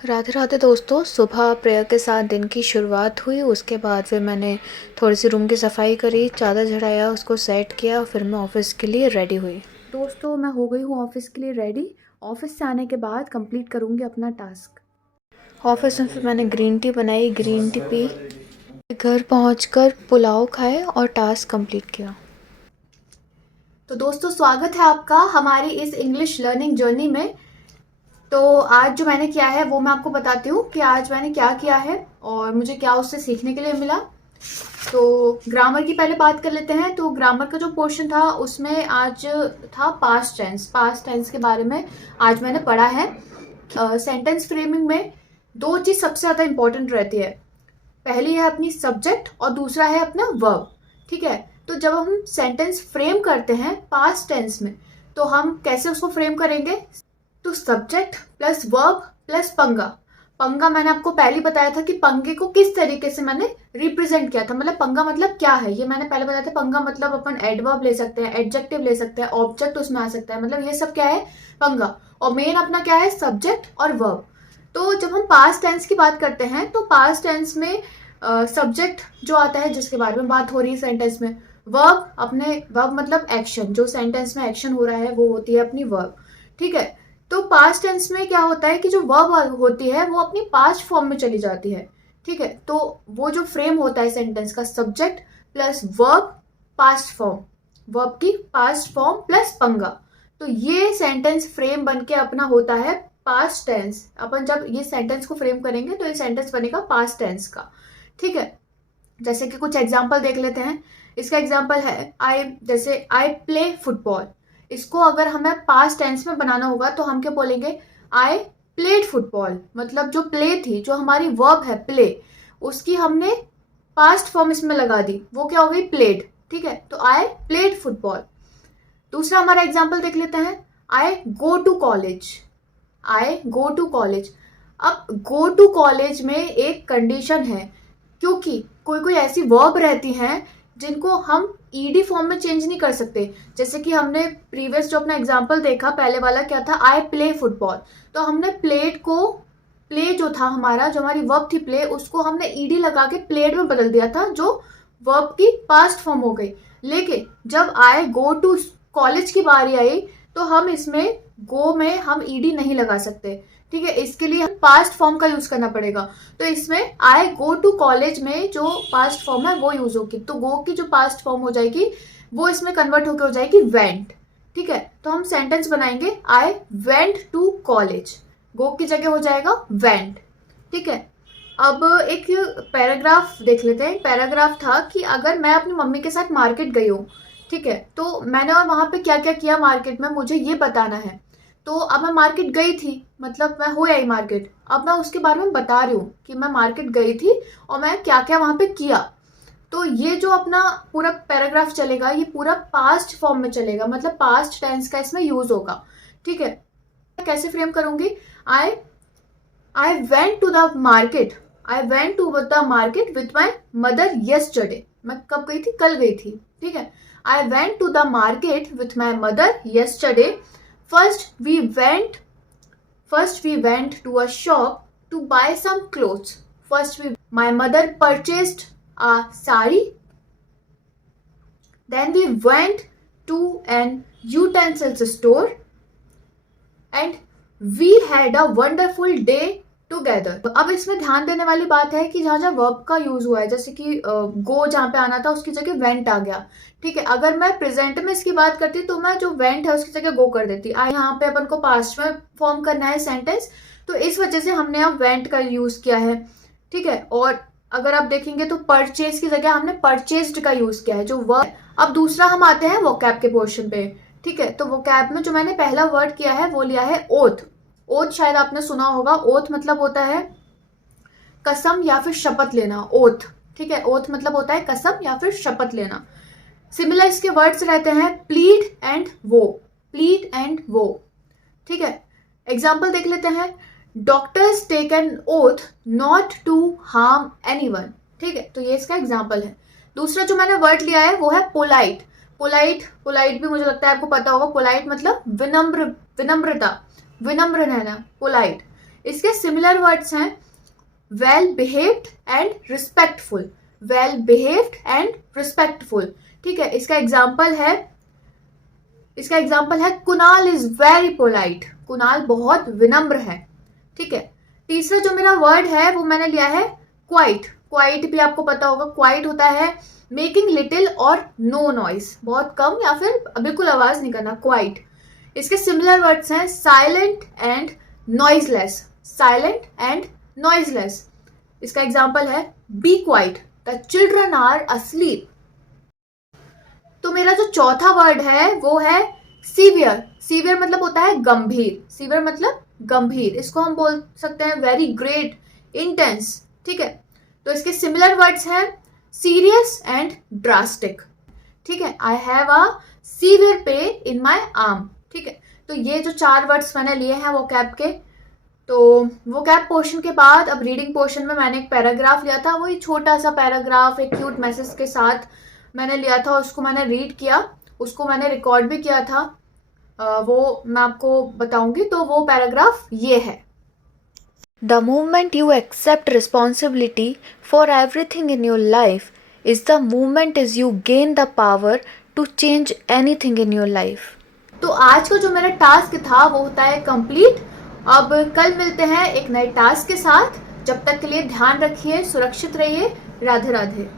राधे राधे दोस्तों। सुबह प्रेयर के साथ दिन की शुरुआत हुई। उसके बाद फिर मैंने थोड़ी सी रूम की सफाई करी, चादर झड़ाया, उसको सेट किया, फिर मैं ऑफिस के लिए रेडी हुई। दोस्तों मैं हो गई हूँ ऑफिस के लिए रेडी। ऑफिस से आने के बाद कंप्लीट करूँगी अपना टास्क। ऑफिस में फिर मैंने ग्रीन टी बनाई, ग्रीन टी पी, घर पहुँचकर पुलाव खाए और टास्क कंप्लीट किया। तो दोस्तों स्वागत है आपका हमारी इस इंग्लिश लर्निंग जर्नी में। तो आज जो मैंने किया है वो मैं आपको बताती हूँ कि आज मैंने क्या किया है और मुझे क्या उससे सीखने के लिए मिला। तो ग्रामर की पहले बात कर लेते हैं। तो ग्रामर का जो पोर्शन था उसमें आज था पास्ट टेंस के बारे में आज मैंने पढ़ा है। सेंटेंस फ्रेमिंग में दो चीज़ सबसे ज़्यादा इंपॉर्टेंट रहती है। पहली है अपनी सब्जेक्ट और दूसरा है अपना वर्ब। ठीक है, तो जब हम सेंटेंस फ्रेम करते हैं पास्ट टेंस में तो हम कैसे उसको फ्रेम करेंगे? तो सब्जेक्ट प्लस वर्ब प्लस पंगा। पंगा मैंने आपको पहले बताया था कि पंगे को किस तरीके से मैंने रिप्रेजेंट किया था, मतलब पंगा मतलब क्या है ये मैंने पहले बताया था। पंगा मतलब अपन एडवर्ब ले सकते हैं, एडजेक्टिव ले सकते हैं, ऑब्जेक्ट उसमें आ सकता है, मतलब ये सब क्या है पंगा। और मेन अपना क्या है सब्जेक्ट और वर्ब। तो जब हम पास्ट टेंस की बात करते हैं तो पास्ट टेंस में सब्जेक्ट जो आता है जिसके बारे में बात हो रही है सेंटेंस में, वर्ब मतलब एक्शन, जो सेंटेंस में एक्शन हो रहा है वो होती है अपनी वर्ब। ठीक है, तो पास्ट टेंस में क्या होता है कि जो वर्ब होती है वो अपनी पास्ट फॉर्म में चली जाती है। ठीक है, तो वो जो फ्रेम होता है सेंटेंस का subject plus verb past form, verb की पास्ट फॉर्म प्लस पंगा, तो ये सेंटेंस फ्रेम बन के अपना होता है पास्ट टेंस। अपन जब ये सेंटेंस को फ्रेम करेंगे तो ये सेंटेंस बनेगा पास्ट टेंस का। ठीक है, जैसे कि कुछ एग्जाम्पल देख लेते हैं। इसका एग्जाम्पल है आई प्ले फुटबॉल। इसको अगर हमें पास्ट टेंस में बनाना होगा तो हम क्या बोलेंगे? आई प्लेड फुटबॉल, मतलब जो प्ले थी, जो हमारी वर्ब है प्ले, उसकी हमने पास्ट फॉर्म इसमें लगा दी, वो क्या हो गई प्लेड। ठीक है, तो आई प्लेड फुटबॉल। दूसरा हमारा एग्जाम्पल देख लेते हैं। I go to college. I go to college. अब गो टू कॉलेज में एक कंडीशन है, क्योंकि कोई कोई ऐसी वर्ब रहती हैं जिनको हम ईडी फॉर्म में चेंज नहीं कर सकते। जैसे कि हमने प्रीवियस जो अपना एग्जांपल देखा, पहले वाला क्या था, आई प्ले फुटबॉल, तो हमने प्लेड को, प्ले जो था हमारा, जो हमारी वर्ब थी प्ले, उसको हमने ईडी लगा के प्लेड में बदल दिया था, जो वर्ब की पास्ट फॉर्म हो गई। लेकिन जब आई गो टू कॉलेज की बारी आई तो हम इसमें गो में हम ईडी नहीं लगा सकते। ठीक है, इसके लिए पास्ट फॉर्म का यूज करना पड़ेगा। तो इसमें आई गो टू कॉलेज में जो पास्ट फॉर्म है वो यूज होगी, तो गो की जो पास्ट फॉर्म हो जाएगी वो इसमें कन्वर्ट होकर हो जाएगी वेंट। ठीक है, तो हम सेंटेंस बनाएंगे आई वेंट टू कॉलेज, गो की जगह हो जाएगा वेंट। ठीक है, अब एक पैराग्राफ देख लेते हैं। पैराग्राफ था कि अगर मैं अपनी मम्मी के साथ मार्केट गई हूँ, ठीक है, तो मैंने और वहां पे क्या क्या किया मार्केट में मुझे ये बताना है। तो अब मैं मार्केट गई थी, मतलब मैं हो आई मार्केट, अब मैं उसके बारे में बता रही हूँ कि मैं मार्केट गई थी और मैं क्या क्या वहां पे किया। तो ये जो अपना पूरा पैराग्राफ चलेगा ये पूरा पास्ट फॉर्म में चलेगा, मतलब पास्ट टेंस का इसमें यूज होगा। ठीक है, कैसे फ्रेम करूंगी? I I went to the market, I went to the market with my mother yesterday. मैं कब गई थी? कल गई थी। ठीक है, I went to the market with my mother yesterday. First we went First we went to a shop to buy some clothes. My mother purchased a sari. Then we went to an utensils store and we had a wonderful day together. अब इसमें ध्यान देने वाली बात है कि जहां जहां वर्ब का यूज हुआ है, जैसे कि गो जहां पे आना था उसकी जगह वेंट आ गया। ठीक है, अगर मैं प्रेजेंट में इसकी बात करती तो मैं जो वेंट है उसकी जगह गो कर देती। यहाँ पे अपन को पास्ट में फॉर्म करना है सेंटेंस, तो इस वजह से हमने अब वेंट का यूज किया है। ठीक है, और अगर आप देखेंगे तो परचेज की जगह हमने परचेज्ड का यूज किया है, जो वर्ब। अब दूसरा हम आते हैं वोकैब के पोर्शन पे। ठीक है, तो वोकैब में जो मैंने पहला वर्ड किया है वो लिया है ओथ। ओथ शायद आपने सुना होगा। ओथ मतलब होता है कसम या फिर शपथ लेना, ओथ। ठीक है, ओथ मतलब होता है कसम या फिर शपथ लेना। सिमिलर इसके वर्ड्स रहते हैं plead and vow, plead and vow. ठीक है, एग्जाम्पल देख लेते हैं। Doctors take an oath not to harm anyone. ठीक है, तो ये इसका एग्जाम्पल है। दूसरा जो मैंने वर्ड लिया है वो है पोलाइट। पोलाइट भी मुझे लगता है आपको पता होगा। पोलाइट मतलब विनम्रता, विनम्र रहना, पोलाइट। इसके सिमिलर वर्ड्स हैं well behaved and respectful, well behaved and respectful. ठीक है, इसका एग्जाम्पल है Kunal is very polite, Kunal बहुत विनम्र है। ठीक है, तीसरा जो मेरा वर्ड है वो मैंने लिया है क्वाइट। क्वाइट भी आपको पता होगा, क्वाइट होता है मेकिंग लिटिल और नो नॉइज, बहुत कम या फिर बिल्कुल आवाज नहीं करना, क्वाइट। इसके सिमिलर वर्ड्स हैं silent and noiseless, silent and noiseless. इसका एग्जाम्पल है be quiet, the children are asleep. तो मेरा जो चौथा वर्ड है वो है सीवियर। सीवियर मतलब होता है गंभीर, सीवियर मतलब गंभीर, इसको हम बोल सकते हैं वेरी ग्रेट, इंटेंस। ठीक है, तो इसके सिमिलर वर्ड्स हैं सीरियस एंड ड्रास्टिक। ठीक है, I have a severe pain in my arm. ठीक है, तो ये जो 4 वर्ड्स मैंने लिए हैं वो कैप के। तो वो कैप पोर्शन के बाद अब रीडिंग पोर्शन में मैंने एक पैराग्राफ लिया था, वही छोटा सा पैराग्राफ एक क्यूट मैसेज के साथ मैंने लिया था, उसको मैंने रीड किया, उसको मैंने रिकॉर्ड भी किया था, वो मैं आपको बताऊंगी। तो वो पैराग्राफ ये है। The moment you accept responsibility for everything in your life is the moment is you gain the power to change anything in your life. तो आज का जो मेरा टास्क था वो होता है कंप्लीट। अब कल मिलते हैं एक नए टास्क के साथ। जब तक के लिए ध्यान रखिए, सुरक्षित रहिए। राधे राधे।